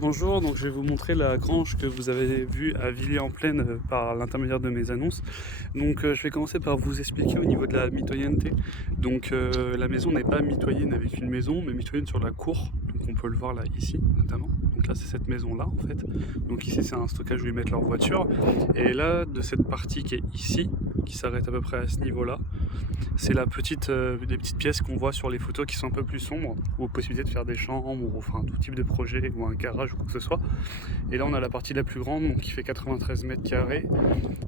Bonjour, donc je vais vous montrer la grange que vous avez vue à Villiers-en-Plaine par l'intermédiaire de mes annonces. Donc je vais commencer par vous expliquer au niveau de la mitoyenneté. Donc la maison n'est pas mitoyenne avec une maison, mais mitoyenne sur la cour. Donc on peut le voir là, ici notamment. Donc là c'est cette maison là en fait. Donc ici c'est un stockage où ils mettent leur voiture. Et là de cette partie qui est ici, qui s'arrête à peu près à ce niveau là, c'est la petite, des petites pièces qu'on voit sur les photos qui sont un peu plus sombres, ou possibilité de faire des chambres, ou enfin tout type de projet, ou un garage ou quoi que ce soit. Et là on a la partie la plus grande, donc qui fait 93 mètres carrés.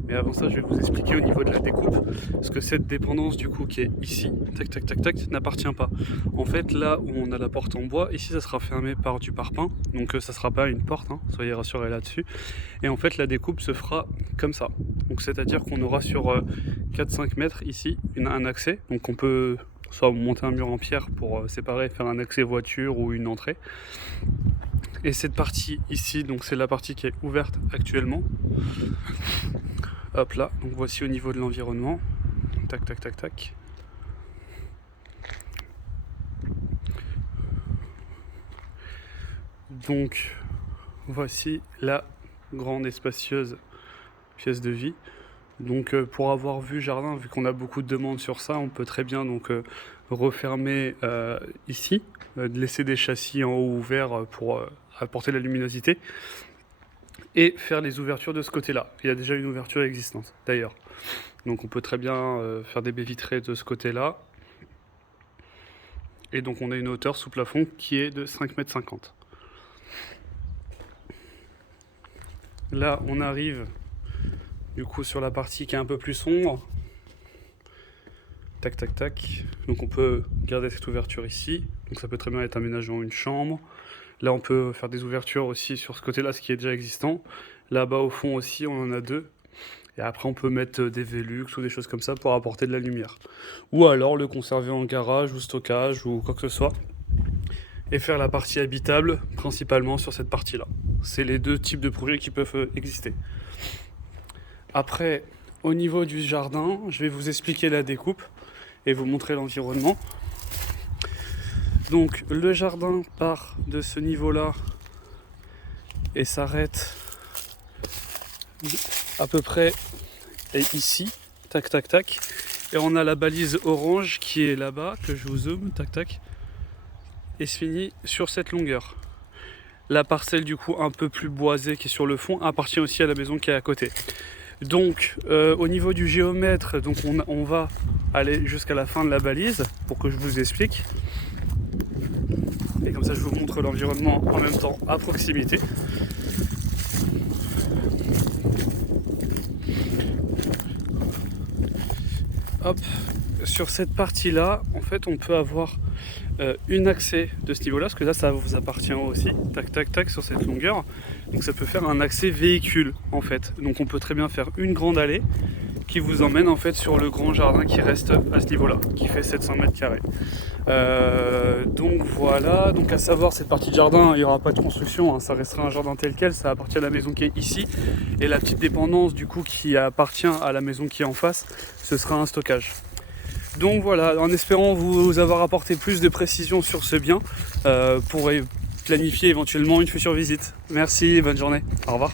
Mais avant ça je vais vous expliquer au niveau de la découpe, parce que cette dépendance du coup qui est ici, tac tac tac tac, n'appartient pas. En fait là où on a la porte en bois, ici ça sera fermé par du parpaing, donc ça sera pas une porte, hein, soyez rassurés là-dessus. Et en fait la découpe se fera comme ça. Donc c'est-à-dire qu'on aura sur 4-5 mètres ici un accès, donc on peut soit monter un mur en pierre pour séparer, faire un accès voiture ou une entrée. Et cette partie ici, donc c'est la partie qui est ouverte actuellement. Hop là, donc voici au niveau de l'environnement. Tac tac tac tac. Donc voici la grande et spacieuse pièce de vie. Donc pour avoir vu jardin, vu qu'on a beaucoup de demandes sur ça, on peut très bien donc refermer ici, laisser des châssis en haut ouverts pour apporter la luminosité et faire les ouvertures de ce côté-là. Il y a déjà une ouverture existante d'ailleurs. Donc on peut très bien faire des baies vitrées de ce côté-là. Et donc on a une hauteur sous plafond qui est de 5,50 m. Là on arrive du coup sur la partie qui est un peu plus sombre. Tac tac tac. Donc on peut garder cette ouverture ici. Donc ça peut très bien être aménagé en une chambre. Là on peut faire des ouvertures aussi sur ce côté là, ce qui est déjà existant. Là-bas au fond aussi on en a deux. Et après on peut mettre des Velux ou des choses comme ça pour apporter de la lumière. Ou alors le conserver en garage ou stockage ou quoi que ce soit. Et faire la partie habitable principalement sur cette partie là. C'est les deux types de projets qui peuvent exister. Après, au niveau du jardin, je vais vous expliquer la découpe et vous montrer l'environnement. Donc le jardin part de ce niveau-là et s'arrête à peu près ici, tac tac tac. Et on a la balise orange qui est là-bas, que je vous zoome, tac tac. Et se finit sur cette longueur. La parcelle du coup un peu plus boisée qui est sur le fond appartient aussi à la maison qui est à côté. Donc au niveau du géomètre, donc on va aller jusqu'à la fin de la balise pour que je vous explique. Et comme ça je vous montre l'environnement en même temps à proximité. Hop, sur cette partie là, en fait on peut avoir une accès de ce niveau là, parce que là ça vous appartient aussi, tac tac tac sur cette longueur. Donc ça peut faire un accès véhicule en fait. Donc on peut très bien faire une grande allée qui vous emmène en fait sur le grand jardin qui reste à ce niveau là, qui fait 700 mètres carrés. Donc voilà, donc à savoir cette partie de jardin, il n'y aura pas de construction, hein, ça restera un jardin tel quel, ça appartient à la maison qui est ici. Et la petite dépendance du coup qui appartient à la maison qui est en face, ce sera un stockage. Donc voilà, en espérant vous avoir apporté plus de précisions sur ce bien pour planifier éventuellement une future visite. Merci, bonne journée, au revoir.